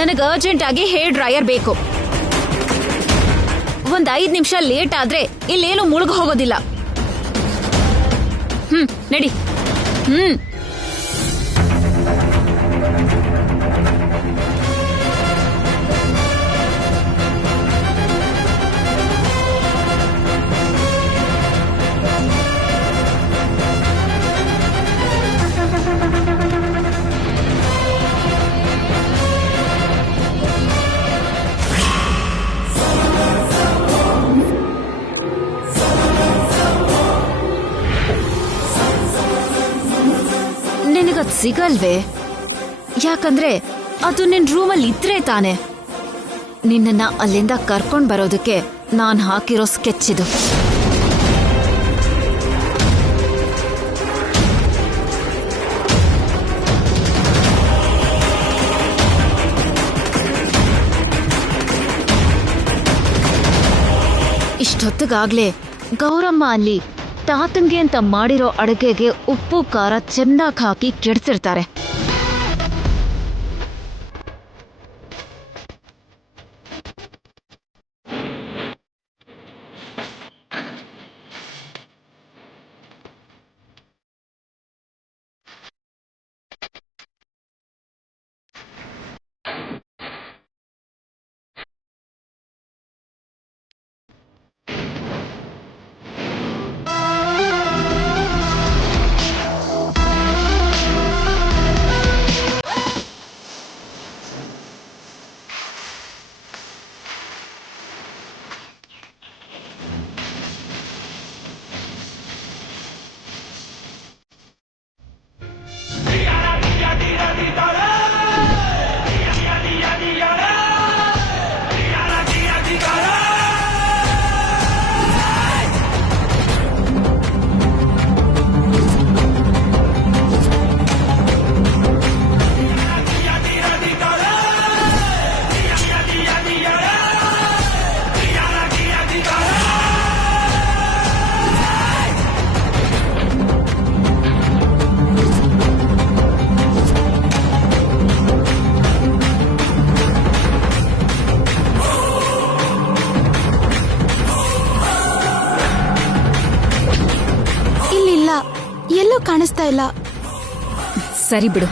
ನನಗೆ ಅರ್ಜೆಂಟ್ ಆಗಿ hair dryer ಬೇಕು. ಒಂದ್ 5 ನಿಮಿಷ ಲೇಟ್ ಆದ್ರೆ ಇಲ್ಲೇನು ಮುಳುಗ್ ಹೋಗೋದಿಲ್ಲ. ನಡಿ. ನಿನಗದ್ ಸಿಗಲ್ವೇ? ಯಾಕಂದ್ರೆ ಅದು ನಿನ್ ರೂಮಲ್ಲಿ ಇದ್ರೆ ತಾನೆ. ನಿನ್ನನ್ನ ಅಲ್ಲಿಂದ ಕರ್ಕೊಂಡ್ ಬರೋದಕ್ಕೆ ನಾನ್ ಹಾಕಿರೋ ಸ್ಕೆಚ್ ಇದು. ಇಷ್ಟೊತ್ತಿಗಾಗ್ಲೇ ಗೌರಮ್ಮ ಅಲ್ಲಿ ತಾತಂಗೆ ಅಂತ ಮಾಡಿರೋ ಅಡುಗೆಗೆ ಉಪ್ಪು ಖಾರ ಚೆನ್ನಾಗಿ ಹಾಕಿ ಕೆಡ್ಸಿರ್ತಾರೆ. ಎಲ್ಲೂ ಕಾಣಿಸ್ತಾ ಇಲ್ಲ. ಸರಿ ಬಿಡು,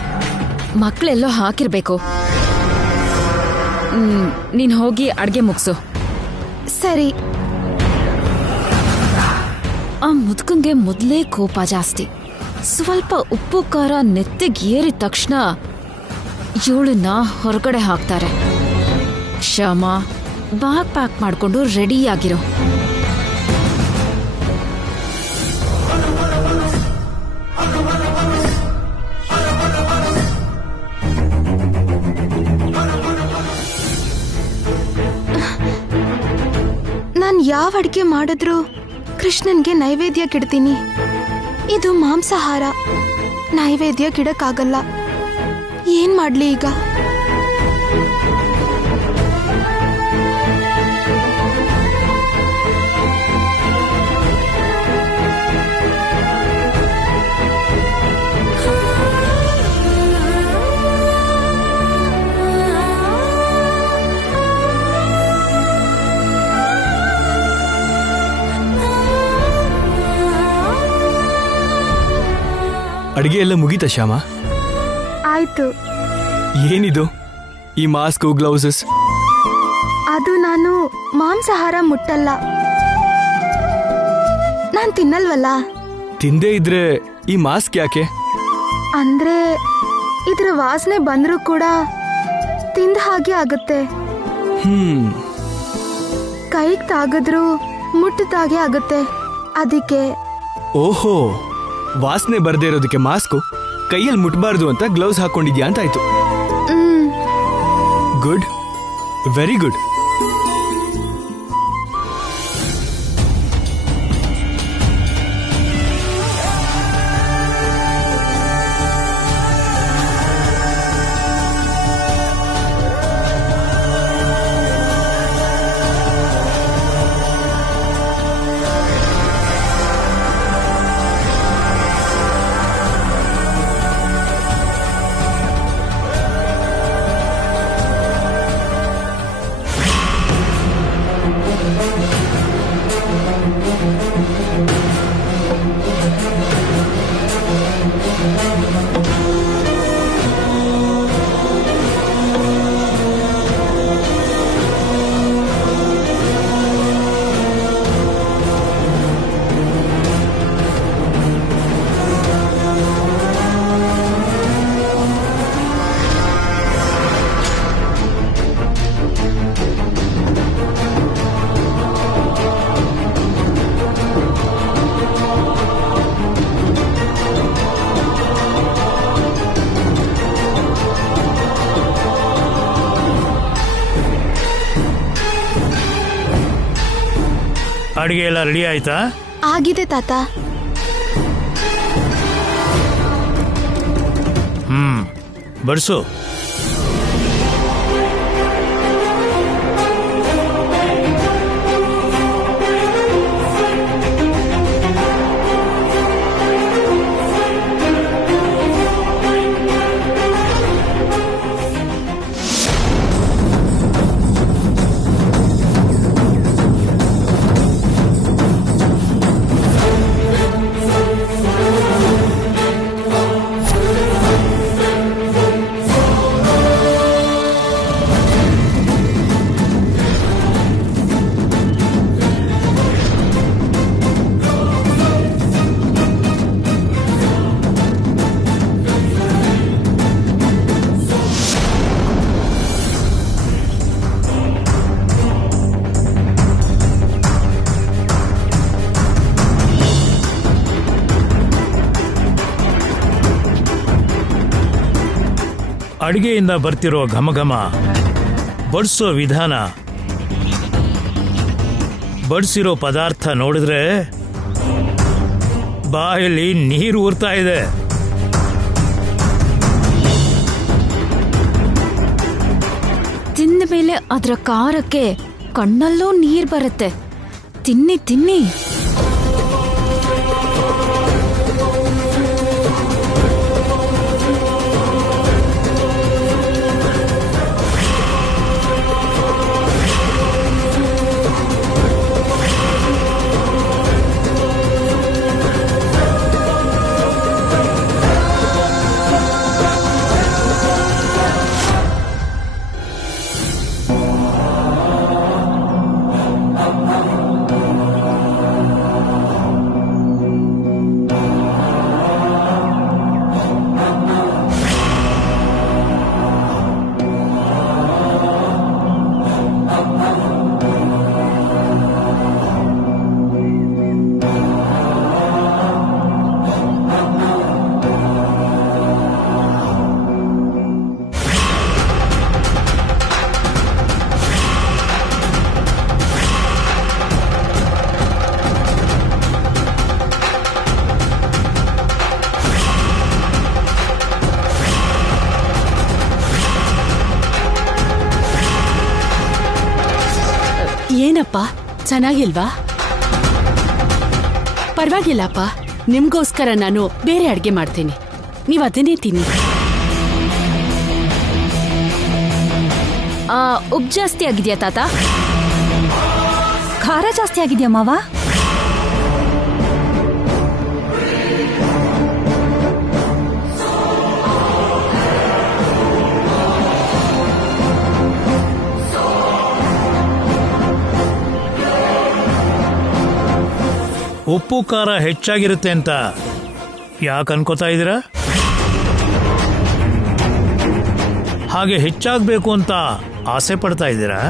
ಮಕ್ಕಳೆಲ್ಲೋ ಹಾಕಿರ್ಬೇಕು. ನೀನ್ ಹೋಗಿ ಅಡ್ಗೆ ಮುಗ್ಸು. ಸರಿ. ಆ ಮುದ್ಕಂಗೆ ಮೊದ್ಲೇ ಕೋಪ ಜಾಸ್ತಿ. ಸ್ವಲ್ಪ ಉಪ್ಪು ಖಾರ ನೆತ್ತಿಗೇರಿದ ತಕ್ಷಣ ಇವಳನ್ನ ಹೊರಗಡೆ ಹಾಕ್ತಾರೆ. ಶ್ಯಾಮ, ಬ್ಯಾಗ್ ಪ್ಯಾಕ್ ಮಾಡ್ಕೊಂಡು ರೆಡಿ ಆಗಿರೋ. ನಾನ್ ಯಾವ ಅಡ್ಗೆ ಮಾಡಿದ್ರು ಕೃಷ್ಣನ್ಗೆ ನೈವೇದ್ಯ ಕಿಡ್ತೀನಿ. ಇದು ಮಾಂಸಾಹಾರ, ನೈವೇದ್ಯ ಕಿಡಕ್ಕಾಗಲ್ಲ. ಏನ್ ಮಾಡ್ಲಿ ಈಗ? ಅಡಿಗೆ ಎಲ್ಲ ಮುಗೀತಾ ಶ್ಯಾಮ? ಆಯ್ತು. ಏನಿದು ಈ ಮಾಸ್ಕ್ ಗ್ಲೌಸಸ್? ಅದು ನಾನು ಮಾಂಸಾಹಾರ ಮುಟ್ಟಲ್ಲ. ನಾನ್ ತಿನ್ನಲ್ವಲ್ಲ. ತಿಂದೇ ಇದ್ರೆ ಈ ಮಾಸ್ಕ್ ಯಾಕೆ? ಅಂದ್ರೆ ಇದ್ರ ವಾಸನೆ ಬಂದ್ರೂ ಕೂಡ ತಿಂದ ಹಾಗೆ ಆಗುತ್ತೆ. ಕೈಗೆ ತಾಗಿದ್ರು ಮುಟ್ಟಿದಾಗೆ ಆಗುತ್ತೆ, ಅದಕ್ಕೆ. ಓಹೋ, ವಾಸನೆ ಬರ್ದೇ ಇರೋದಕ್ಕೆ ಮಾಸ್ಕು, ಕೈಯಲ್ಲಿ ಮುಟ್ಬಾರ್ದು ಅಂತ ಗ್ಲೌಸ್ ಹಾಕೊಂಡಿದ್ಯಾ ಅಂತ ಆಯ್ತು. Good, very good. ಅಡಿಗೆ ಎಲ್ಲ ರೆಡಿ ಆಯ್ತಾ? ಆಗಿದೆ ತಾತ. ಬಡಿಸು. ಅಡಿಗೆಯಿಂದ ಬರ್ತಿರೋ ಘಮಘಮ, ಬಡಿಸೋ ವಿಧಾನ, ಬಡಿಸಿರೋ ಪದಾರ್ಥ ನೋಡಿದ್ರೆ ಬಾಯಲ್ಲಿ ನೀರು ಊರ್ತಾ ಇದೆ. ತಿಂದ ಮೇಲೆ ಅದರ ಖಾರಕ್ಕೆ ಕಣ್ಣಲ್ಲೂ ನೀರ್ ಬರುತ್ತೆ. ತಿನ್ನಿ ತಿನ್ನಿ. ಏನಪ್ಪ, ಚೆನ್ನಾಗಿಲ್ವಾ? ಪರವಾಗಿಲ್ಲಪ್ಪ, ನಿಮ್ಗೋಸ್ಕರ ನಾನು ಬೇರೆ ಅಡ್ಗೆ ಮಾಡ್ತೀನಿ, ನೀವು ಅದನ್ನೇ ತಿನ್ನಿ. ಉಪ್ಪು ಜಾಸ್ತಿ ಆಗಿದ್ಯಾ ತಾತ? ಖಾರ ಜಾಸ್ತಿ ಆಗಿದ್ಯಾ ಮಾವ? ಉಪ್ಪು ಖಾರ ಹೆಚ್ಚಾಗಿರುತ್ತೆ ಅಂತ ಯಾಕೆ ಅನ್ಕೋತಾ ಇದ್ದೀರಾ? ಹಾಗೆ ಹೆಚ್ಚಾಗಬೇಕು ಅಂತ ಆಸೆ ಪಡ್ತಾ ಇದ್ದೀರಾ?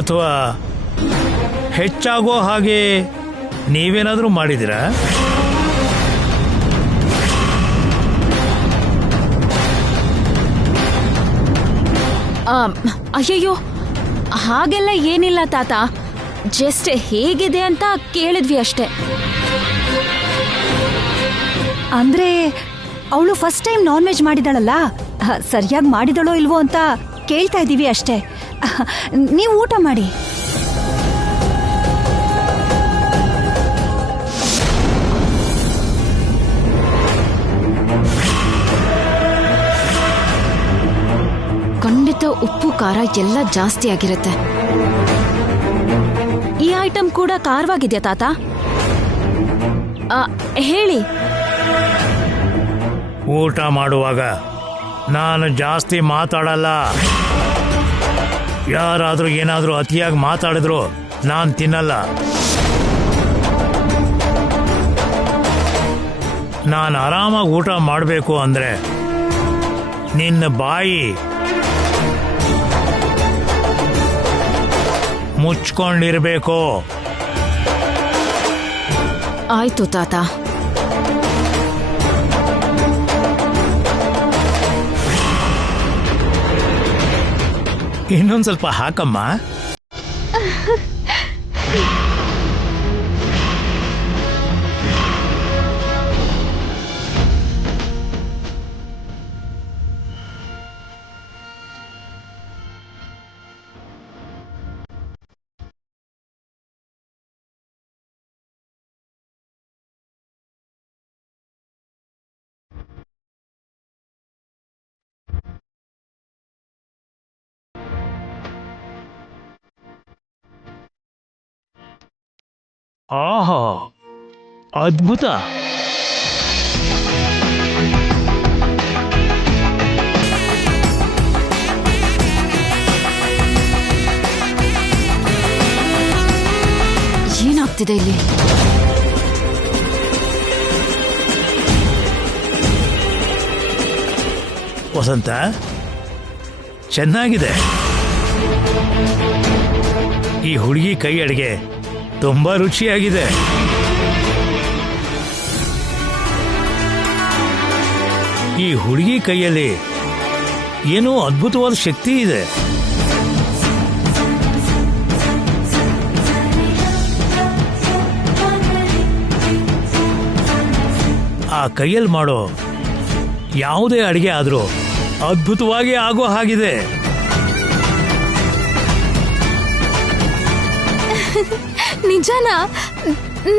ಅಥವಾ ಹೆಚ್ಚಾಗೋ ಹಾಗೆ ನೀವೇನಾದರೂ ಮಾಡಿದ್ದೀರಾ? ಅಯ್ಯಯ್ಯೋ, ಹಾಗೆಲ್ಲ ಏನಿಲ್ಲ ತಾತ. ಜಸ್ಟ್ ಹೇಗಿದೆ ಅಂತ ಕೇಳಿದ್ವಿ ಅಷ್ಟೇ. ಅಂದ್ರೆ ಅವಳು ಫಸ್ಟ್ ಟೈಮ್ ನಾನ್ ವೆಜ್ ಮಾಡಿದಳಲ್ಲ, ಸರಿಯಾಗಿ ಮಾಡಿದಳೋ ಇಲ್ವೋ ಅಂತ ಕೇಳ್ತಾ ಇದ್ದೀವಿ ಅಷ್ಟೇ. ನೀವು ಊಟ ಮಾಡಿ. ಖಂಡಿತ ಉಪ್ಪು ಖಾರ ಎಲ್ಲ ಜಾಸ್ತಿ ಆಗಿರುತ್ತೆ. ಈ ಐಟಮ್ ಕೂಡ ಖಾರವಾಗಿದೆಯಾ ತಾತ? ಹೇಳಿ. ಊಟ ಮಾಡುವಾಗ ನಾನು ಜಾಸ್ತಿ ಮಾತಾಡಲ್ಲ. ಯಾರಾದರೂ ಏನಾದರೂ ಅತಿಯಾಗಿ ಮಾತಾಡಿದ್ರು ನಾನು ತಿನ್ನಲ್ಲ. ನಾನು ಆರಾಮಾಗಿ ಊಟ ಮಾಡಬೇಕು ಅಂದರೆ ನಿನ್ನ ಬಾಯಿ ಮುಚ್ಕೊಂಡಿರ್ಬೇಕು. ಆಯ್ತು ತಾತ. ಇನ್ನೊಂದು ಸ್ವಲ್ಪ ಹಾಕಮ್ಮ. ಆಹಾ, ಅದ್ಭುತ. ಏನಾಗ್ತಿದೆ ಇಲ್ಲಿ? ವಸಂತ, ಚೆನ್ನಾಗಿದೆ. ಈ ಹುಡುಗಿ ಕೈ ಅಡಿಗೆ ತುಂಬಾ ರುಚಿಯಾಗಿದೆ. ಈ ಹುಡುಗಿ ಕೈಯಲ್ಲಿ ಏನೋ ಅದ್ಭುತವಾದ ಶಕ್ತಿ ಇದೆ. ಆ ಕೈಯಲ್ಲಿ ಮಾಡೋ ಯಾವುದೇ ಅಡಿಗೆ ಆದ್ರೂ ಅದ್ಭುತವಾಗಿ ಆಗೋ ಹಾಗಿದೆ. ನಿಜನಾ?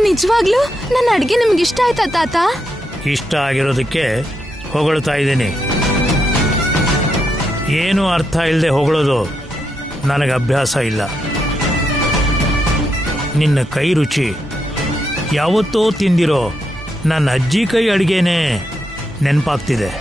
ನಿಜವಾಗ್ಲೂ ನನ್ನ ಅಡ್ಗೆ ನಿಮ್ಗೆ ಇಷ್ಟ ಆಯ್ತಾ ತಾತ? ಇಷ್ಟ ಆಗಿರೋದಕ್ಕೆ ಹೊಗಳ್ತಾ ಇದ್ದೀನಿ. ಏನು ಅರ್ಥ ಇಲ್ಲದೆ ಹೊಗಳೋದು ನನಗೆ ಅಭ್ಯಾಸ ಇಲ್ಲ. ನಿನ್ನ ಕೈ ರುಚಿ ಯಾವತ್ತೋ ತಿಂದಿರೋ ನನ್ನ ಅಜ್ಜಿ ಕೈ ಅಡುಗೆನೇ ನೆನಪಾಗ್ತಿದೆ.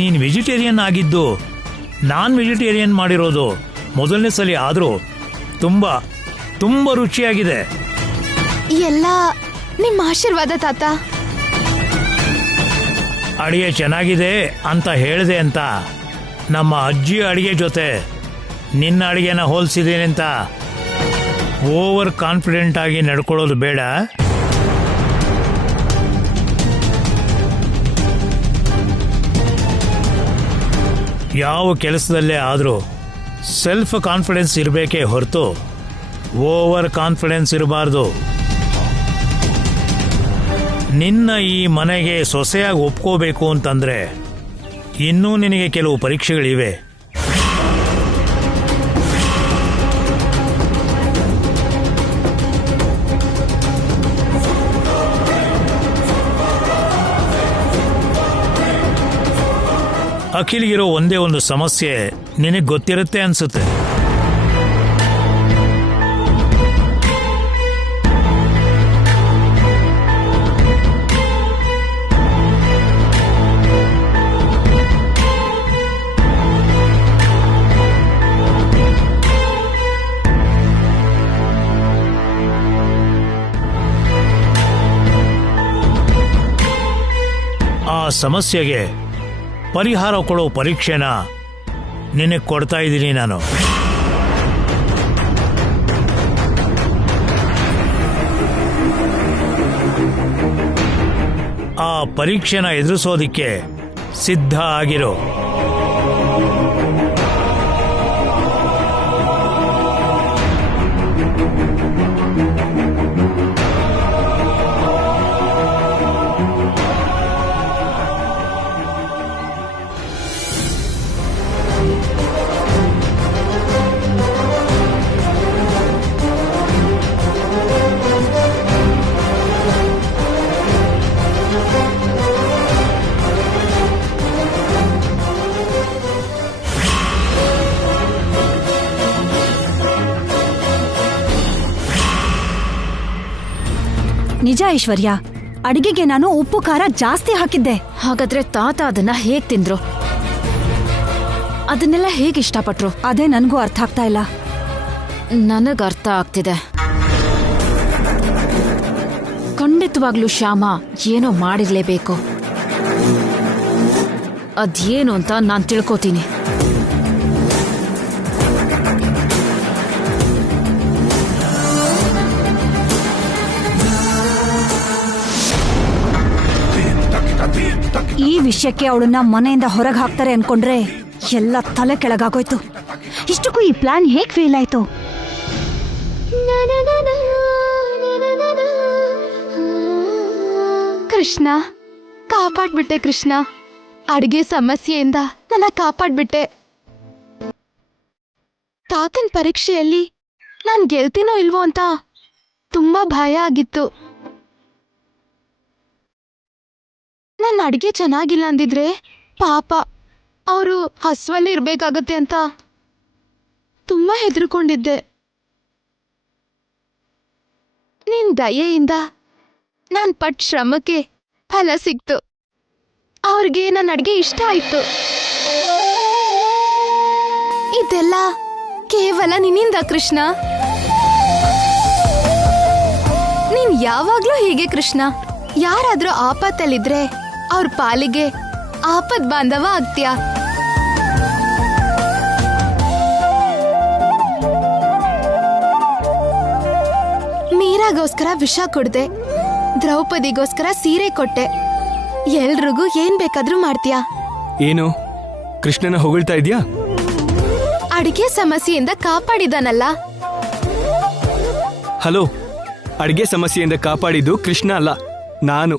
ನೀನು ವೆಜಿಟೇರಿಯನ್ ಆಗಿದ್ದು ನಾನ್ ವೆಜಿಟೇರಿಯನ್ ಮಾಡಿರೋದು ಮೊದಲನೇ ಸಲ ಆದರೂ ತುಂಬ ತುಂಬ ರುಚಿಯಾಗಿದೆ. ಎಲ್ಲ ನಿಮ್ಮ ಆಶೀರ್ವಾದ ತಾತ. ಅಡಿಗೆ ಚೆನ್ನಾಗಿದೆ ಅಂತ ಹೇಳಿದೆ ಅಂತ ನಮ್ಮ ಅಜ್ಜಿ ಅಡಿಗೆ ಜೊತೆ ನಿನ್ನ ಅಡಿಗೆನ ಹೋಲಿಸಿದ್ದೇನೆ ಅಂತ ಓವರ್ ಕಾನ್ಫಿಡೆಂಟ್ ಆಗಿ ನಡ್ಕೊಳ್ಳೋದು ಬೇಡ. ಯಾವ ಕೆಲಸದಲ್ಲೇ ಆದರೂ ಸೆಲ್ಫ್ ಕಾನ್ಫಿಡೆನ್ಸ್ ಇರಬೇಕೇ ಹೊರತು ಓವರ್ ಕಾನ್ಫಿಡೆನ್ಸ್ ಇರಬಾರ್ದು. ನಿನ್ನ ಈ ಮನೆಗೆ ಸೊಸೆಯಾಗಿ ಒಪ್ಕೋಬೇಕು ಅಂತಂದ್ರೆ ಇನ್ನೂ ನಿನಗೆ ಕೆಲವು ಪರೀಕ್ಷೆಗಳಿವೆ. ಅಖಿಲ್ಗಿರೋ ಒಂದೇ ಒಂದು ಸಮಸ್ಯೆ ನಿನಗೆ ಗೊತ್ತಿರುತ್ತೆ ಅನ್ಸುತ್ತೆ. ಆ ಸಮಸ್ಯೆಗೆ ಪರಿಹಾರ ಕೊಡೋ ಪರೀಕ್ಷೆನ ನಿನಗೆ ಕೊಡ್ತಾ ಇದ್ದೀನಿ ನಾನು. ಆ ಪರೀಕ್ಷೆನ ಎದುರಿಸೋದಿಕ್ಕೆ ಸಿದ್ಧ ಆಗಿರೋ. ನಿಜ ಐಶ್ವರ್ಯ, ಅಡಿಗೆಗೆ ನಾನು ಉಪ್ಪು ಖಾರ ಜಾಸ್ತಿ ಹಾಕಿದ್ದೆ. ಹಾಗಾದ್ರೆ ತಾತ ಅದನ್ನ ಹೇಗ್ ತಿಂದ್ರು? ಅದನ್ನೆಲ್ಲ ಹೇಗೆ ಇಷ್ಟಪಟ್ರು? ಅದೇ ನನ್ಗೂ ಅರ್ಥ ಆಗ್ತಾ ಇಲ್ಲ. ನನಗ್ ಅರ್ಥ ಆಗ್ತಿದೆ. ಖಂಡಿತವಾಗ್ಲೂ ಶ್ಯಾಮ ಏನೋ ಮಾಡಿರ್ಲೇಬೇಕು. ಅದೇನು ಅಂತ ನಾನು ತಿಳ್ಕೊತೀನಿ. ಈ ವಿಷಯಕ್ಕೆ ಅವಳನ್ನ ಮನೆಯಿಂದ ಹೊರಗೆ ಹಾಕ್ತಾರೆ ಅನ್ಕೊಂಡ್ರೆ ಎಲ್ಲ ತಲೆ ಕೆಳಗಾಗೋಯ್ತು. ಇಷ್ಟಕ್ಕೂ ಈ ಪ್ಲಾನ್ ಹೇಗ್ ಫೇಲ್ ಆಯ್ತು? ಕೃಷ್ಣ, ಕಾಪಾಡ್ಬಿಟ್ಟೆ ಕೃಷ್ಣ. ಅಡಿಗೆ ಸಮಸ್ಯೆಯಿಂದ ನನ್ನ ಕಾಪಾಡ್ಬಿಟ್ಟೆ. ತಾತನ್ ಪರೀಕ್ಷೆಯಲ್ಲಿ ನಾನ್ ಗೆಲ್ತೀನೋ ಇಲ್ವೋ ಅಂತ ತುಂಬಾ ಭಯ ಆಗಿತ್ತು. ನನ್ನ ಅಡಿಗೆ ಚೆನ್ನಾಗಿಲ್ಲ ಅಂದಿದ್ರೆ ಪಾಪ ಅವರು ಹಸುವಲ್ಲಿ ಇರ್ಬೇಕಾಗತ್ತೆ ಅಂತ ತುಂಬಾ ಹೆದರ್ಕೊಂಡಿದ್ದೆ. ನಿನ್ ದಯೆಯಿಂದ ನಾನ್ ಪಟ್ಟ ಶ್ರಮಕ್ಕೆ ಫಲ ಸಿಕ್ತು. ಅವ್ರಿಗೆ ನನ್ನ ಅಡಿಗೆ ಇಷ್ಟ ಆಯ್ತು. ಇದೆಲ್ಲ ಕೇವಲ ನಿನ್ನಿಂದ ಕೃಷ್ಣ. ನೀನ್ ಯಾವಾಗ್ಲೂ ಹೀಗೆ ಕೃಷ್ಣ. ಯಾರಾದ್ರೂ ಆಪತ್ತಲ್ಲಿದ್ರೆ ಅವ್ರ ಪಾಲಿಗೆ ಆಪತ್ ಬಾಂಧವ ಆಗ್ತೀಯ. ಮೀರಾಗೋಸ್ಕರ ವಿಷ ಕೊಡ್ದೆ, ದ್ರೌಪದಿಗೋಸ್ಕರ ಸೀರೆ ಕೊಟ್ಟೆ. ಎಲ್ರಿಗೂ ಏನ್ ಬೇಕಾದ್ರೂ ಮಾಡ್ತೀಯ. ಏನು ಕೃಷ್ಣನ ಹೊಗಳ್ತಾ ಇದ್ಯಾ? ಅಡಿಗೆ ಸಮಸ್ಯೆಯಿಂದ ಕಾಪಾಡಿದಾನಲ್ಲ. ಹಲೋ, ಅಡಿಗೆ ಸಮಸ್ಯೆಯಿಂದ ಕಾಪಾಡಿದ್ದು ಕೃಷ್ಣ ಅಲ್ಲ, ನಾನು.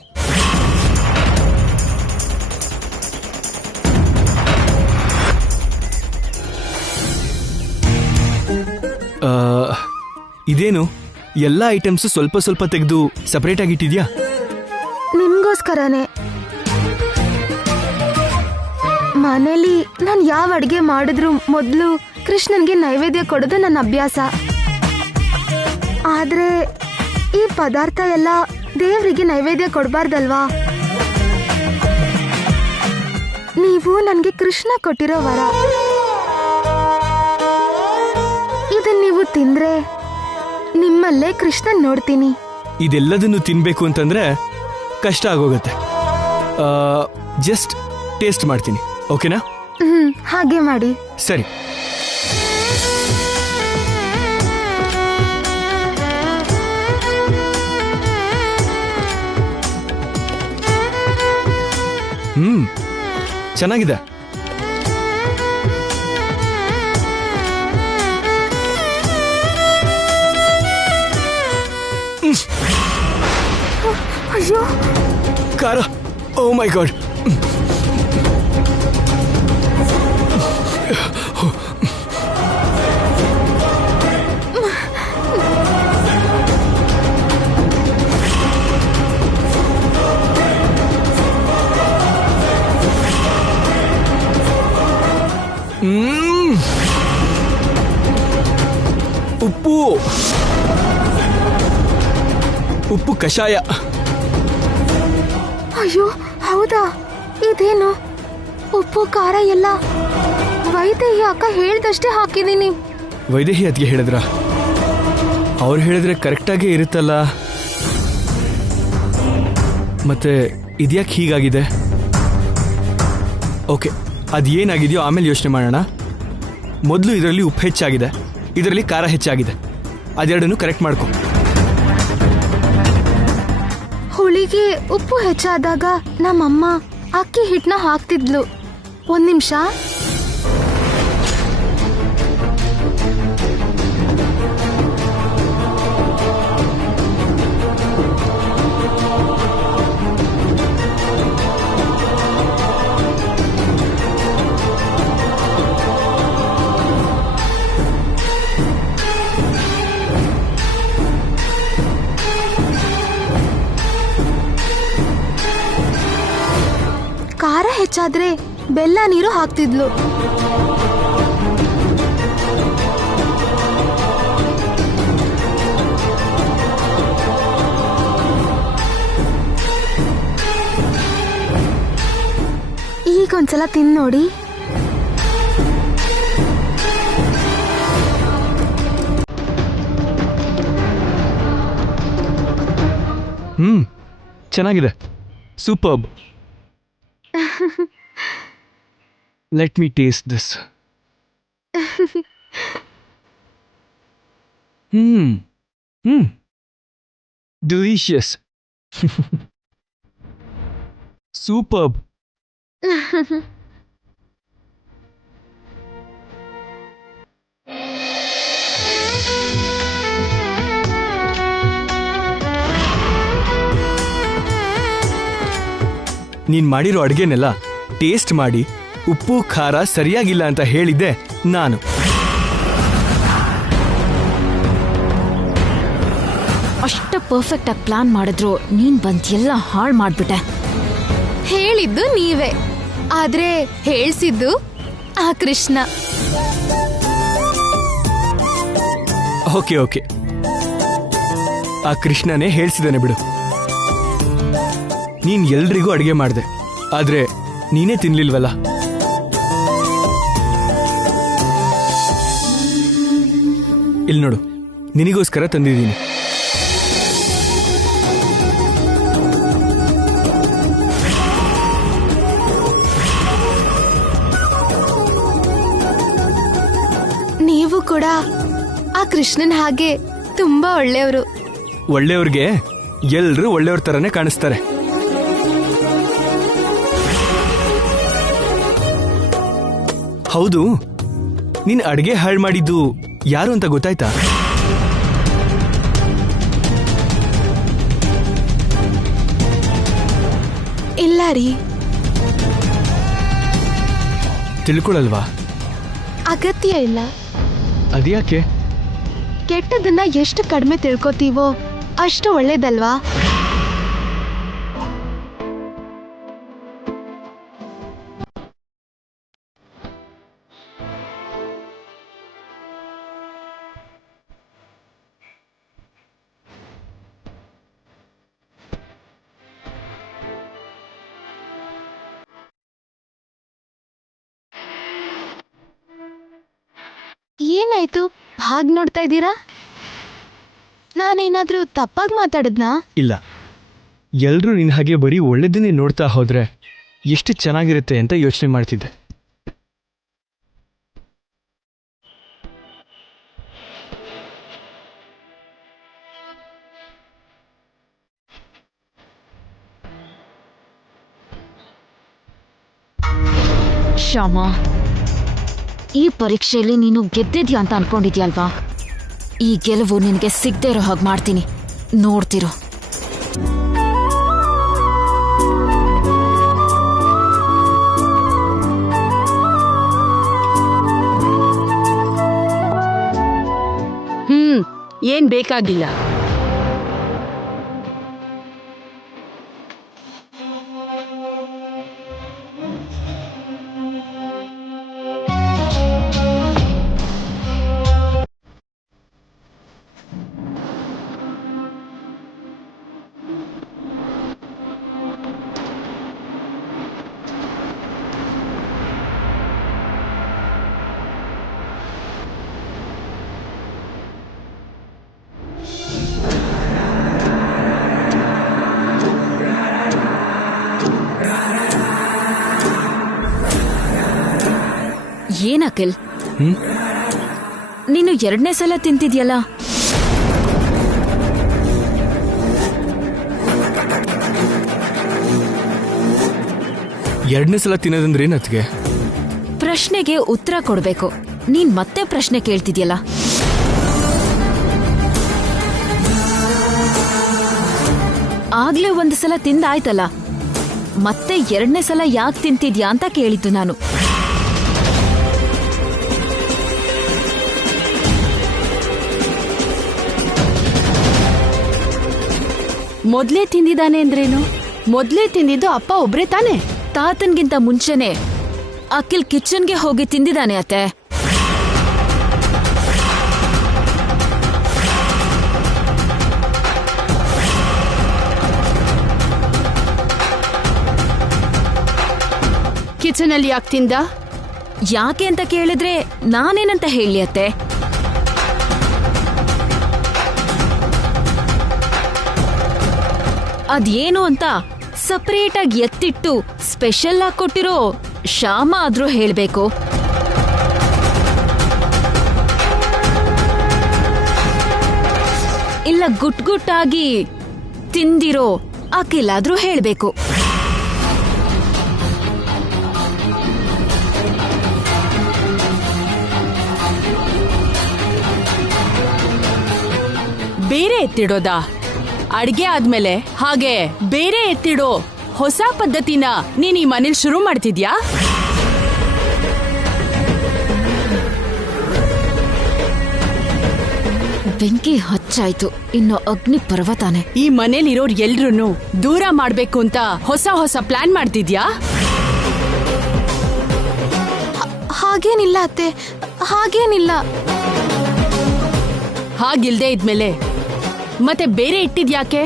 ಇದೇನು ಎಲ್ಲ ಐಟಮ್ಸ್ ಸ್ವಲ್ಪ ಸ್ವಲ್ಪ ತೆಗೆದು ಸಪರೇಟ್ ಆಗಿಟ್ಟಿದ್ಯಾ? ನಿಮ್ಗೋಸ್ಕರನೇ. ಮನೇಲಿ ನಾನು ಯಾವ ಅಡಿಗೆ ಮಾಡಿದ್ರು ಮೊದಲು ಕೃಷ್ಣನ್ಗೆ ನೈವೇದ್ಯ ಕೊಡೋದು ನನ್ನ ಅಭ್ಯಾಸ. ಆದ್ರೆ ಈ ಪದಾರ್ಥ ಎಲ್ಲ ದೇವರಿಗೆ ನೈವೇದ್ಯ ಕೊಡಬಾರ್ದಲ್ವಾ? ನೀವು ನನಗೆ ಕೃಷ್ಣ ಕೊಟ್ಟಿರೋ ವರ. ಇದನ್ನ ನೀವು ತಿಂದ್ರೆ ನಿಮ್ಮಲ್ಲೇ ಕೃಷ್ಣನ್ ನೋಡ್ತೀನಿ. ಇದೆಲ್ಲದನ್ನು ತಿನ್ಬೇಕು ಅಂತಂದ್ರೆ ಕಷ್ಟ ಆಗೋಗತ್ತೆ. ಜಸ್ಟ್ ಟೇಸ್ಟ್ ಮಾಡ್ತೀನಿ, ಓಕೆನಾ? ಹಾಗೆ ಮಾಡಿ. ಸರಿ. ಚೆನ್ನಾಗಿದೆ. ಅಯ್ಯೋ, ಖಾರ. ಓ ಮೈ ಗಾಡ್. ಉಪ್ಪು ಉಪ್ಪು ಕಷಾಯ. ಅಯ್ಯೋ ಹೌದಾ? ಇದೇನು ಉಪ್ಪು ಖಾರ ಎಲ್ಲ ವೈದೇಹಿ ಅಕ್ಕ ಹೇಳ್ದಷ್ಟೇ ಹಾಕಿದೀನಿ. ವೈದೇಹಿ ಅದ್ಗೆ ಹೇಳಿದ್ರ? ಅವ್ರು ಹೇಳಿದ್ರೆ ಕರೆಕ್ಟಾಗೇ ಇರುತ್ತಲ್ಲ. ಮತ್ತೆ ಇದ್ಯಾಕೆ ಹೀಗಾಗಿದೆ? ಓಕೆ, ಅದೇನಾಗಿದೆಯೋ ಆಮೇಲೆ ಯೋಚನೆ ಮಾಡೋಣ. ಮೊದಲು ಇದರಲ್ಲಿ ಉಪ್ಪು ಹೆಚ್ಚಾಗಿದೆ, ಇದರಲ್ಲಿ ಖಾರ ಹೆಚ್ಚಾಗಿದೆ. ಅದೆರಡನ್ನು ಕರೆಕ್ಟ್ ಮಾಡ್ಕೊ. ಹುಳಿಗೆ ಉಪ್ಪು ಹೆಚ್ಚಾದಾಗ ನಮ್ಮಮ್ಮ ಅಕ್ಕಿ ಹಿಟ್ಟನ್ನ ಹಾಕ್ತಿದ್ಲು. ಒಂದ್ ನಿಮಿಷ. ಖಾರ ಹೆಚ್ಚಾದ್ರೆ ಬೆಲ್ಲ ನೀರು ಹಾಕ್ತಿದ್ಲು. ಈಗೊಂದ್ಸಲ ತಿಂದು ನೋಡಿ. ಚೆನ್ನಾಗಿದೆ. Superb. Let me taste this. Delicious. Superb. ನೀನ್ ಮಾಡಿರೋ ಅಡ್ಗೆನೆಲ್ಲ ಟೇಸ್ಟ್ ಮಾಡಿ ಉಪ್ಪು ಖಾರ ಸರಿಯಾಗಿಲ್ಲ ಅಂತ ಹೇಳಿದ್ದೆ ನಾನು. ಅಷ್ಟ ಪರ್ಫೆಕ್ಟ್ ಆಗಿ ಪ್ಲಾನ್ ಮಾಡಿದ್ರು ನೀನ್ ಬಂದ್ ಎಲ್ಲ ಹಾಳು ಮಾಡ್ಬಿಟ್ಟೆ. ಹೇಳಿದ್ದು ನೀವೇ, ಆದ್ರೆ ಹೇಳ್ಸಿದ್ದು ಆ ಕೃಷ್ಣ. ಓಕೆ ಓಕೆ, ಆ ಕೃಷ್ಣನೇ ಹೇಳ್ಸಿದಾನೆ ಬಿಡು. ನೀನ್ ಎಲ್ರಿಗೂ ಅಡಿಗೆ ಮಾಡ್ದೆ, ಆದ್ರೆ ನೀನೇ ತಿನ್ಲಿಲ್ವಲ್ಲ. ಇಲ್ಲಿ ನೋಡು, ನಿನಗೋಸ್ಕರ ತಂದಿದ್ದೀನಿ. ನೀವು ಕೂಡ ಆ ಕೃಷ್ಣನ್ ಹಾಗೆ ತುಂಬಾ ಒಳ್ಳೆಯವರು. ಒಳ್ಳೆಯವ್ರಿಗೆ ಎಲ್ರೂ ಒಳ್ಳೆಯವ್ರ ತರನೇ ಕಾಣಿಸ್ತಾರೆ. ಹೌದು, ನೀನ್ ಅಡ್ಗೆ ಹಾಳು ಮಾಡಿದ್ದು ಯಾರು ಅಂತ ಗೊತ್ತಾಯ್ತಾ? ಇಲ್ಲ ರೀ. ತಿಳ್ಕೊಳಲ್ವಾ? ಅಗತ್ಯ ಇಲ್ಲ. ಅದ್ಯಾಕೆ? ಕೆಟ್ಟದನ್ನ ಎಷ್ಟು ಕಡಿಮೆ ತಿಳ್ಕೊತೀವೋ ಅಷ್ಟು ಒಳ್ಳೇದಲ್ವಾ? ಏನಾಯ್ತು ಹಾಗೆ ನೋಡ್ತಾ ಇದ್ದೀರಾ? ನಾನೇನಾದ್ರೂ ತಪ್ಪಾಗಿ ಮಾತಾಡಿದ್ನಾ? ಇಲ್ಲ, ಎಲ್ರೂ ನಿನ್ನ ಹಾಗೆ ಬರೀ ಒಳ್ಳೆದನ್ನೇ ನೋಡ್ತಾ ಹೋದ್ರೆ ಎಷ್ಟು ಚೆನ್ನಾಗಿರುತ್ತೆ ಅಂತ ಯೋಚನೆ ಮಾಡ್ತಿದ್ದೆ. ಶ್ಯಾಮ, ಈ ಪರೀಕ್ಷೆಯಲ್ಲಿ ನೀನು ಗೆದ್ದಿದ್ಯಾ ಅಂತ ಅನ್ಕೊಂಡಿದ್ಯಲ್ವಾ? ಈ ಗೆಲುವು ನಿನಗೆ ಸಿಗದೆ ಇರೋ ಹಾಗೆ ಮಾಡ್ತೀನಿ, ನೋಡ್ತಿರೋ. ಏನ್ ಬೇಕಾಗಿಲ್ಲ. ಏನ್ ಅಖಿಲ್, ನೀನು 2ನೇ ಸಲ ತಿಂತಿದ್ಯಲ್ಲ? ಎರಡನೇ ಸಲ ತಿನ್ನೋದಂದ್ರೆ ಏನತ್ಗೆ? ಪ್ರಶ್ನೆಗೆ ಉತ್ತರ ಕೊಡ್ಬೇಕು. ನೀನ್ ಮತ್ತೆ ಪ್ರಶ್ನೆ ಕೇಳ್ತಿದ್ಯಲ್ಲ. ಆಗ್ಲೇ 1 ಸಲ ತಿಂದಾಯ್ತಲ್ಲ, ಮತ್ತೆ 2ನೇ ಸಲ ಯಾಕೆ ತಿಂತಿದ್ಯಾ ಅಂತ ಕೇಳಿದ್ದು ನಾನು. ಮೊದ್ಲೇ ತಿಂದಿದ್ದಾನೆ ಅಂದ್ರೇನು? ಮೊದ್ಲೇ ತಿಂದಿದ್ದು ಅಪ್ಪ ಒಬ್ರೇ ತಾನೆ? ತಾತನ್ಗಿಂತ ಮುಂಚೆನೆ ಅಖಿಲ್ ಕಿಚನ್ಗೆ ಹೋಗಿ ತಿಂದಿದ್ದಾನೆ ಅತ್ತೆ. ಕಿಚನ್ ಅಲ್ಲಿ ಯಾಕೆ ತಿಂದ? ಯಾಕೆ ಅಂತ ಕೇಳಿದ್ರೆ ನಾನೇನಂತ ಹೇಳಿ ಅತ್ತೆ? ಅದೇನು ಅಂತ ಸಪರೇಟ್ ಆಗಿ ಎತ್ತಿಟ್ಟು ಸ್ಪೆಷಲ್ ಆಗಿ ಕೊಟ್ಟಿರೋ ಶ್ಯಾಮ ಆದ್ರೂ ಹೇಳ್ಬೇಕು. ಇಲ್ಲ ಗುಟ್ಟಾಗಿ ತಿಂದಿರೋ ಅಖಿಲಾದ್ರೂ ಹೇಳ್ಬೇಕು. ಬೇರೆ ಎತ್ತಿಡೋದಾ? ಅಡ್ಗೆ ಆದ್ಮೇಲೆ ಹಾಗೆ ಬೇರೆ ಎತ್ತಿಡೋ ಹೊಸ ಪದ್ಧತಿನ ನೀನ್ ಈ ಮನೇಲಿ ಶುರು ಮಾಡ್ತಿದ್ಯಾ? ಬೆಂಕಿ ಹಚ್ಚಾಯ್ತು, ಇನ್ನು ಅಗ್ನಿ ಪರ್ವತಾನೆ. ಈ ಮನೇಲಿರೋರ್ ಎಲ್ರನ್ನೂ ದೂರ ಮಾಡ್ಬೇಕು ಅಂತ ಹೊಸ ಹೊಸ ಪ್ಲಾನ್ ಮಾಡ್ತಿದ್ಯಾ? ಹಾಗೇನಿಲ್ಲ ಅತ್ತೆ, ಹಾಗೇನಿಲ್ಲ. ಹಾಗಿಲ್ದೇ ಇದ್ಮೇಲೆ ಮತ್ತೆ ಬೇರೆ ಇಟ್ಟಿದ್ಯಾಕೆ?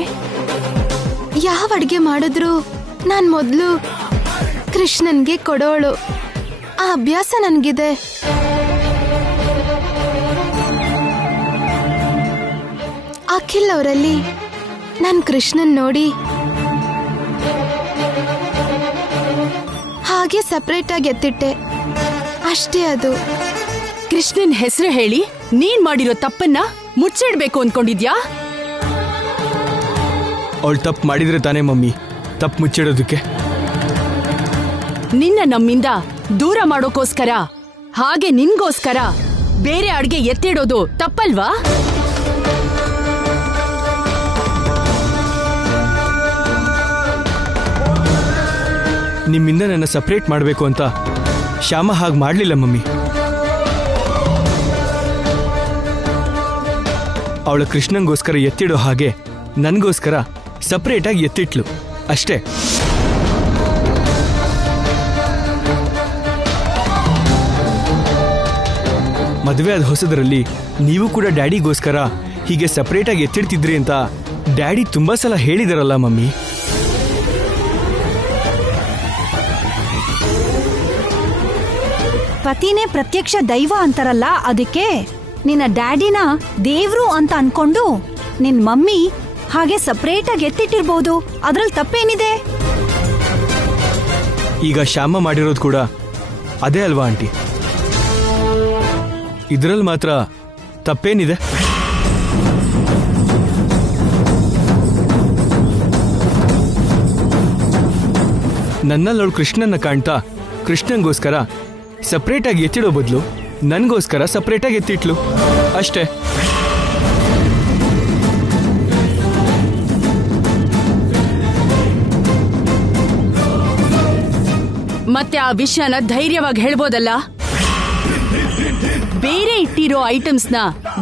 ಯಾವ ಅಡ್ಗೆ ಮಾಡಿದ್ರು ನಾನ್ ಮೊದ್ಲು ಕೃಷ್ಣನ್ಗೆ ಕೊಡೋಳು. ಆ ಅಭ್ಯಾಸ ನನ್ಗಿದೆ. ಅಖಿಲ್ ಅವರಲ್ಲಿ ನಾನ್ ಕೃಷ್ಣನ್ ನೋಡಿ ಹಾಗೆ ಸಪರೇಟ್ ಆಗಿ ಎತ್ತಿಟ್ಟೆ ಅಷ್ಟೇ. ಅದು ಕೃಷ್ಣನ್ ಹೆಸರು ಹೇಳಿ ನೀನ್ ಮಾಡಿರೋ ತಪ್ಪನ್ನ ಮುಚ್ಚಿಡ್ಬೇಕು ಅನ್ಕೊಂಡಿದ್ಯಾ? ಅವಳು ತಪ್ಪು ಮಾಡಿದ್ರೆ ತಾನೇ ಮಮ್ಮಿ ತಪ್ಪು ಮುಚ್ಚಿಡೋದಕ್ಕೆ. ನಿನ್ನ ನಮ್ಮಿಂದ ದೂರ ಮಾಡೋಕೋಸ್ಕರ ಹಾಗೆ ನಿನ್ಗೋಸ್ಕರ ಬೇರೆ ಅಡ್ಗೆ ಎತ್ತಿಡೋದು ತಪ್ಪಲ್ವಾ? ನಿಮ್ಮಿಂದ ನನ್ನ ಸಪ್ರೇಟ್ ಮಾಡಬೇಕು ಅಂತ ಶ್ಯಾಮ ಹಾಗೆ ಮಾಡಲಿಲ್ಲ ಮಮ್ಮಿ. ಅವಳ ಕೃಷ್ಣಂಗೋಸ್ಕರ ಎತ್ತಿಡೋ ಹಾಗೆ ನನಗೋಸ್ಕರ ಸಪ್ರೇಟಾಗಿ ಎತ್ತಿಟ್ಲು ಅಷ್ಟೇ. ಮದುವೆ ಆದ ಹೊಸದರಲ್ಲಿ ನೀವು ಕೂಡ ಡ್ಯಾಡಿಗೋಸ್ಕರ ಹೀಗೆ ಸಪ್ರೇಟಾಗಿ ಎತ್ತಿಡ್ತಿದ್ರಿ ಅಂತ ಡ್ಯಾಡಿ ತುಂಬಾ ಸಲ ಹೇಳಿದಾರಲ್ಲ ಮಮ್ಮಿ. ಪತಿನೇ ಪ್ರತ್ಯಕ್ಷ ದೈವ ಅಂತಾರಲ್ಲ, ಅದಕ್ಕೆ ನಿನ್ನ ಡ್ಯಾಡಿನ ದೇವ್ರು ಅಂತ ಅನ್ಕೊಂಡು ನಿನ್ ಮಮ್ಮಿ ಹಾಗೆ ಸಪರೇಟ್ ಆಗಿ ಎತ್ತಿಟ್ಟಿರ್ಬೋದು. ಅದ್ರಲ್ಲಿ ತಪ್ಪೇನಿದೆ? ಈಗ ಶ್ಯಾಮ ಮಾಡಿರೋದು ಕೂಡ ಅದೇ ಅಲ್ವಾ ಆಂಟಿ? ಇದರಲ್ಲಿ ಮಾತ್ರ ತಪ್ಪೇನಿದೆ? ನನ್ನಲ್ಲಿ ಅವಳು ಕೃಷ್ಣನ್ನ ಕಾಣ್ತಾ ಕೃಷ್ಣಂಗೋಸ್ಕರ ಸಪ್ರೇಟಾಗಿ ಎತ್ತಿಡೋ ಬದಲು ನನಗೋಸ್ಕರ ಸಪ್ರೇಟಾಗಿ ಎತ್ತಿಟ್ಲು ಅಷ್ಟೇ. ಮತ್ತೆ ಆ ವಿಷಯನ ಧೈರ್ಯವಾಗಿ ಹೇಳ್ಬೋದಲ್ಲ? ಬೇರೆ ಇಟ್ಟಿರೋ ಐಟಮ್ಸ್ನ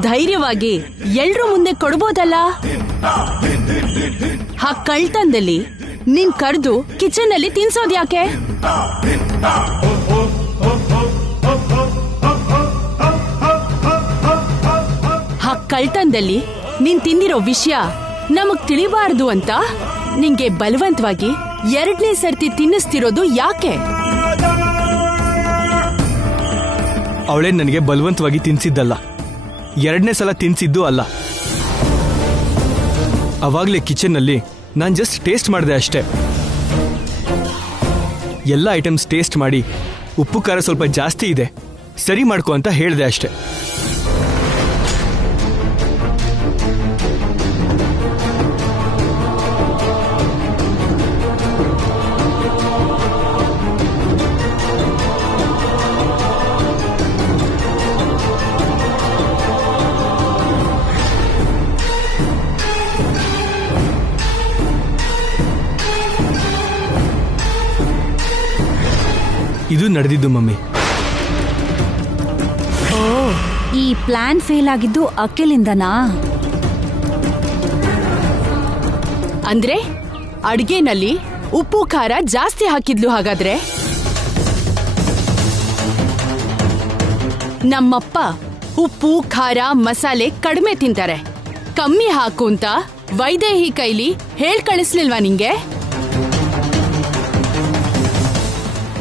ಧೈರ್ಯವಾಗಿ ಎಲ್ರೂ ಮುಂದೆ ಕೊಡ್ಬೋದಲ್ಲ? ಆ ಕಳ್ತನದಲ್ಲಿ ನಿನ್ ಕರೆದು ಕಿಚನ್ ಅಲ್ಲಿ ತಿನ್ಸೋದ್ಯಾಕೆ? ಆ ಕಳ್ತನದಲ್ಲಿ ನೀನ್ ತಿಂದಿರೋ ವಿಷಯ ನಮಗ್ ತಿಳಿಬಾರ್ದು ಅಂತ ನಿಂಗೆ ಬಲವಂತವಾಗಿ 2ನೇ ಸರ್ತಿ ತಿನ್ನಿಸ್ತಿರೋದು ಯಾಕೆ? ಅವಳೇ ನನಗೆ ಬಲವಂತವಾಗಿ ತಿನ್ಸಿದ್ದಲ್ಲ, 2ನೇ ಸಲ ತಿನ್ಸಿದ್ದು ಅಲ್ಲ. ಅವಾಗಲೇ ಕಿಚನ್ನಲ್ಲಿ ನಾನು ಜಸ್ಟ್ ಟೇಸ್ಟ್ ಮಾಡಿದೆ ಅಷ್ಟೇ. ಎಲ್ಲ ಐಟಮ್ಸ್ ಟೇಸ್ಟ್ ಮಾಡಿ ಉಪ್ಪು ಖಾರ ಸ್ವಲ್ಪ ಜಾಸ್ತಿ ಇದೆ, ಸರಿ ಮಾಡ್ಕೊ ಅಂತ ಹೇಳಿದೆ ಅಷ್ಟೇ. ಇದು ನಡೆದಿದ್ದು ಮಮ್ಮಿ. ಓ, ಈ ಪ್ಲಾನ್ ಫೇಲ್ ಆಗಿದ್ದು ಅಖಿಲಿಂದನಾ? ಅಂದ್ರೆ ಅಡ್ಗೆನಲ್ಲಿ ಉಪ್ಪು ಖಾರ ಜಾಸ್ತಿ ಹಾಕಿದ್ಲು ಹಾಗಾದ್ರೆ? ನಮ್ಮಪ್ಪ ಉಪ್ಪು ಖಾರ ಮಸಾಲೆ ಕಡಿಮೆ ತಿಂತಾರೆ, ಕಮ್ಮಿ ಹಾಕು ಅಂತ ವೈದೇಹಿ ಕೈಲಿ ಹೇಳ್ ಕಳಿಸ್ಲಿಲ್ವಾ ನಿಂಗೆ?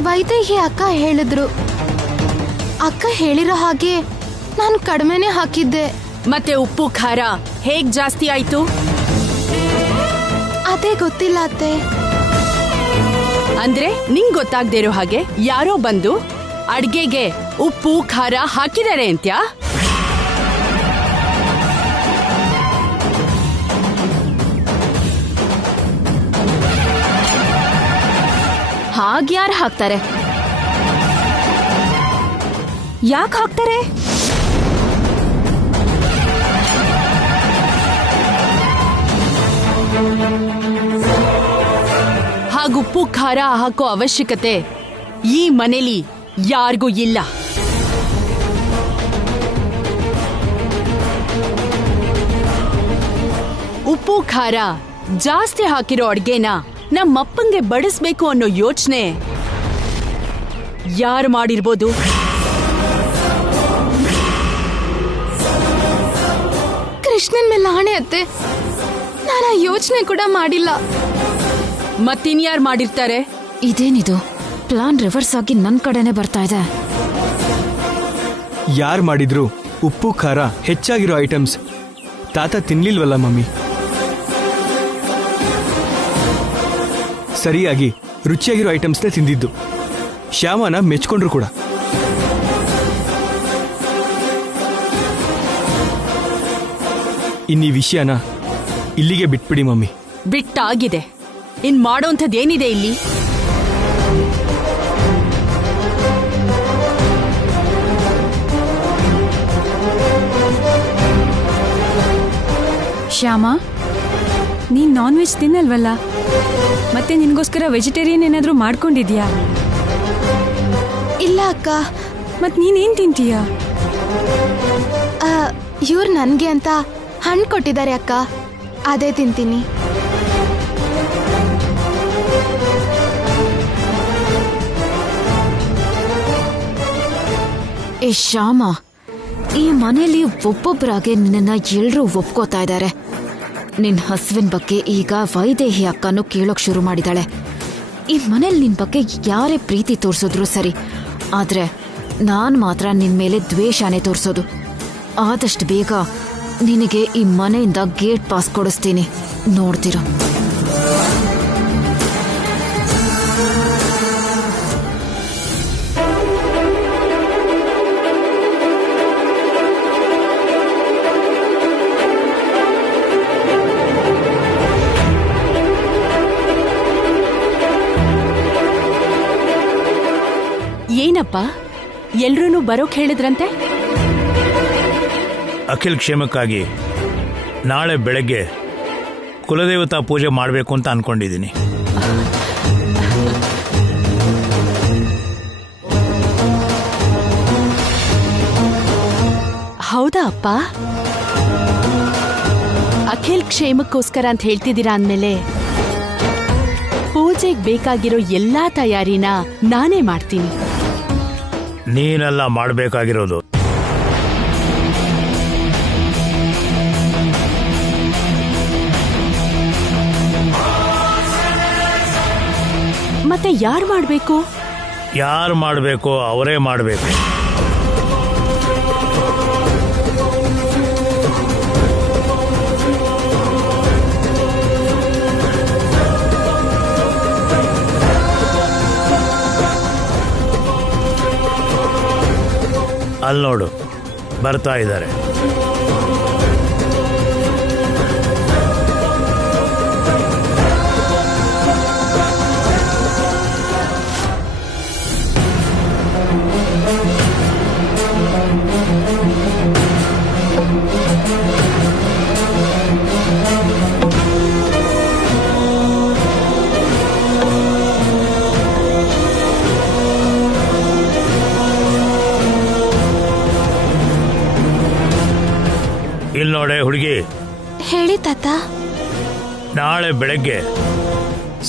ವೈದೇಹಿ ಅಕ್ಕ ಹೇಳಿದ್ರು. ಅಕ್ಕ ಹೇಳಿರೋ ಹಾಗೆ ನಾನು ಕಡಿಮೆನೆ ಹಾಕಿದ್ದೆ. ಮತ್ತೆ ಉಪ್ಪು ಖಾರ ಹೇಗ್ ಜಾಸ್ತಿ ಆಯ್ತು? ಅದೇ ಗೊತ್ತಿಲ್ಲ ಅತ್ತೆ. ಅಂದ್ರೆ ನಿಂಗ್ ಗೊತ್ತಾಗ್ದೇ ಇರೋ ಹಾಗೆ ಯಾರೋ ಬಂದು ಅಡ್ಗೆಗೆ ಉಪ್ಪು ಖಾರ ಹಾಕಿದ್ದಾರೆ ಅಂತ್ಯಾ? ಹಾಗ್ಯಾರು ಹಾಕ್ತಾರೆ? ಯಾಕೆ ಹಾಕ್ತಾರೆ? ಹಾಗುಪ್ಪು ಖಾರ ಹಾಕೋ ಅವಶ್ಯಕತೆ ಈ ಮನೇಲಿ ಯಾರಿಗೂ ಇಲ್ಲ. ಉಪ್ಪು ಖಾರ ಜಾಸ್ತಿ ಹಾಕಿರೋ ಅಡ್ಗೆನ ನಮ್ಮಪ್ಪಂಗೆ ಬಡಿಸ್ಬೇಕು ಅನ್ನೋ ಯೋಚನೆ ಯಾರು ಮಾಡಿರ್ಬೋದು? ಕೃಷ್ಣನ್ ಮೇಲೆ ಆಣೆ ಅತ್ತೆ, ನಾನು ಯೋಚನೆ ಕೂಡ ಮಾಡಿಲ್ಲ. ಮತ್ತಿನ್ಯಾರು ಮಾಡಿರ್ತಾರೆ? ಇದೇನಿದು? ಪ್ಲಾನ್ ರಿವರ್ಸ್ ಆಗಿ ನನ್ ಕಡೆನೆ ಬರ್ತಾ ಇದೆ. ಯಾರು ಮಾಡಿದ್ರು ಉಪ್ಪು ಖಾರ ಹೆಚ್ಚಾಗಿರೋ ಐಟಮ್ಸ್ ತಾತ ತಿನ್ಲಿಲ್ವಲ್ಲ ಮಮ್ಮಿ. ಸರಿಯಾಗಿ ರುಚಿಯಾಗಿರೋ ಐಟಮ್ಸ್ನ ತಿಂದಿದ್ದು. ಶ್ಯಾಮನ ಮೆಚ್ಕೊಂಡ್ರು ಕೂಡ. ಇನ್ನೀ ವಿಷಯನ ಇಲ್ಲಿಗೆ ಬಿಟ್ಬಿಡಿ ಮಮ್ಮಿ. ಬಿಟ್ಟಾಗಿದೆ. ಇನ್ ಮಾಡೋಂಥದ್ದೇನಿದೆ ಇಲ್ಲಿ? ಶ್ಯಾಮ, ನೀನ್ ನಾನ್ ವೆಜ್ ತಿನ್ನಲ್ವಲ್ಲ, ಮತ್ತೆ ನಿನ್ಗೋಸ್ಕರ ವೆಜಿಟೇರಿಯನ್ ಏನಾದ್ರೂ ಮಾಡ್ಕೊಂಡಿದ್ಯಾ? ಇಲ್ಲ ಅಕ್ಕ. ಮತ್ ನೀನೇನ್ ತಿಂತೀಯ? ಇವ್ರು ನನ್ಗೆ ಅಂತ ಹಣ್ಣು ಕೊಟ್ಟಿದ್ದಾರೆ ಅಕ್ಕ, ಅದೇ ತಿಂತೀನಿ. ಏ ಶ್ಯಾಮ, ಈ ಮನೇಲಿ ಒಬ್ಬೊಬ್ಬರಾಗೆ ನಿನ್ನ ಎಲ್ರೂ ಒಪ್ಕೋತಾ ಇದ್ದಾರೆ. ನಿನ್ ಹಸ್ವಿನ ಬಗ್ಗೆ ಈಗ ವೈದೇಹಿ ಅಕ್ಕನೂ ಕೇಳೋಕ್ ಶುರು ಮಾಡಿದಾಳೆ. ಈ ಮನೇಲಿ ನಿನ್ ಬಗ್ಗೆ ಯಾರೇ ಪ್ರೀತಿ ತೋರ್ಸಿದ್ರು ಸರಿ, ಆದ್ರೆ ನಾನ್ ಮಾತ್ರ ನಿನ್ ಮೇಲೆ ದ್ವೇಷನೇ ತೋರ್ಸೋದು. ಆದಷ್ಟು ಬೇಗ ನಿನಗೆ ಈ ಮನೆಯಿಂದ ಗೇಟ್ ಪಾಸ್ ಕೊಡಿಸ್ತೀನಿ, ನೋಡ್ತಿರೋ. ಏನಪ್ಪ, ಎಲ್ರೂ ಬರೋಕ್ ಹೇಳಿದ್ರಂತೆ? ಅಖಿಲ್ ಕ್ಷೇಮಕ್ಕಾಗಿ ನಾಳೆ ಬೆಳಗ್ಗೆ ಕುಲದೇವತಾ ಪೂಜೆ ಮಾಡಬೇಕು ಅಂತ ಅನ್ಕೊಂಡಿದ್ದೀನಿ. ಹೌದಾ ಅಪ್ಪ? ಅಖಿಲ್ ಕ್ಷೇಮಕ್ಕೋಸ್ಕರ ಅಂತ ಹೇಳ್ತಿದ್ದೀರಾ ಅಂದ್ಮೇಲೆ ಪೂಜೆಗೆ ಬೇಕಾಗಿರೋ ಎಲ್ಲಾ ತಯಾರಿನ ನಾನೇ ಮಾಡ್ತೀನಿ. ನೀನೆಲ್ಲ ಮಾಡಬೇಕಾಗಿರೋದು. ಮತ್ತೆ ಯಾರು ಮಾಡಬೇಕು? ಯಾರು ಮಾಡಬೇಕೋ ಅವರೇ ಮಾಡಬೇಕು. ಅಲ್ಲಿ ನೋಡು, ಬರ್ತಾ ಇದ್ದಾರೆ. ಇಲ್ಲಿ ನೋಡೆ ಹುಡುಗಿ. ಹೇಳಿ ತಾತ. ನಾಳೆ ಬೆಳಗ್ಗೆ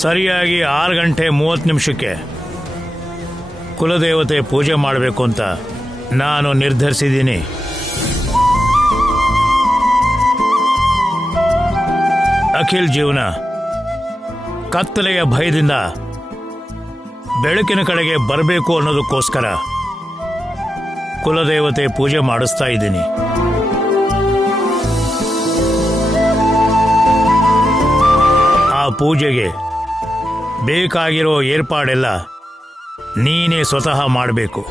ಸರಿಯಾಗಿ 6:30 ಕುಲದೇವತೆ ಪೂಜೆ ಮಾಡಬೇಕು ಅಂತ ನಾನು ನಿರ್ಧರಿಸಿದ್ದೀನಿ. ಅಖಿಲ್ ಜೀವನ ಕತ್ತಲೆಯ ಭಯದಿಂದ ಬೆಳಕಿನ ಕಡೆಗೆ ಬರಬೇಕು ಅನ್ನೋದಕ್ಕೋಸ್ಕರ ಕುಲದೇವತೆ ಪೂಜೆ ಮಾಡಿಸ್ತಾ ಇದ್ದೀನಿ. ಆ ಪೂಜೆಗೆ ಬೇಕಾಗಿರೋ ಏರ್ಪಾಡೆಲ್ಲ ನೀನೇ ಸ್ವತಃ ಮಾಡಬೇಕು.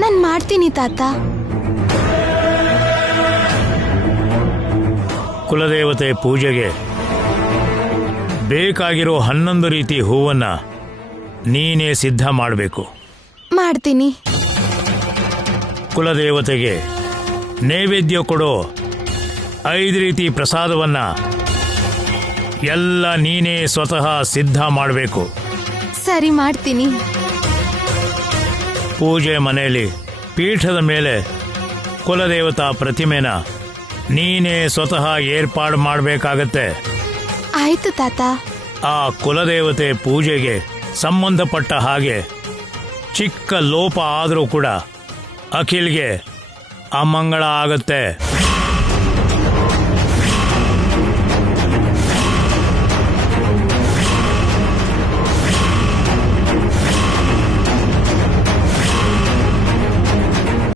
ನಾನ್ ಮಾಡ್ತೀನಿ ತಾತ. ಕುಲದೇವತೆ ಪೂಜೆಗೆ ಬೇಕಾಗಿರೋ 11 ರೀತಿ ಹೂವನ್ನ ನೀನೇ ಸಿದ್ಧ ಮಾಡಬೇಕು. ಮಾಡ್ತೀನಿ. ಕುಲದೇವತೆಗೆ ನೈವೇದ್ಯ ಕೊಡೋ 5 ರೀತಿ ಪ್ರಸಾದವನ್ನ ಎಲ್ಲ ನೀನೇ ಸ್ವತಃ ಸಿದ್ಧ ಮಾಡಬೇಕು. ಸರಿ, ಮಾಡ್ತೀನಿ. ಪೂಜೆ ಮನೆಯಲ್ಲಿ ಪೀಠದ ಮೇಲೆ ಕುಲದೇವತಾ ಪ್ರತಿಮೆನ ನೀನೇ ಸ್ವತಃ ಏರ್ಪಾಡು ಮಾಡಬೇಕಾಗತ್ತೆ. ಆಯ್ತು ತಾತ. ಆ ಕುಲದೇವತೆ ಪೂಜೆಗೆ ಸಂಬಂಧಪಟ್ಟ ಹಾಗೆ ಚಿಕ್ಕ ಲೋಪ ಆದರೂ ಕೂಡ ಅಖಿಲ್ಗೆ ಅಮಂಗಳ ಆಗತ್ತೆ.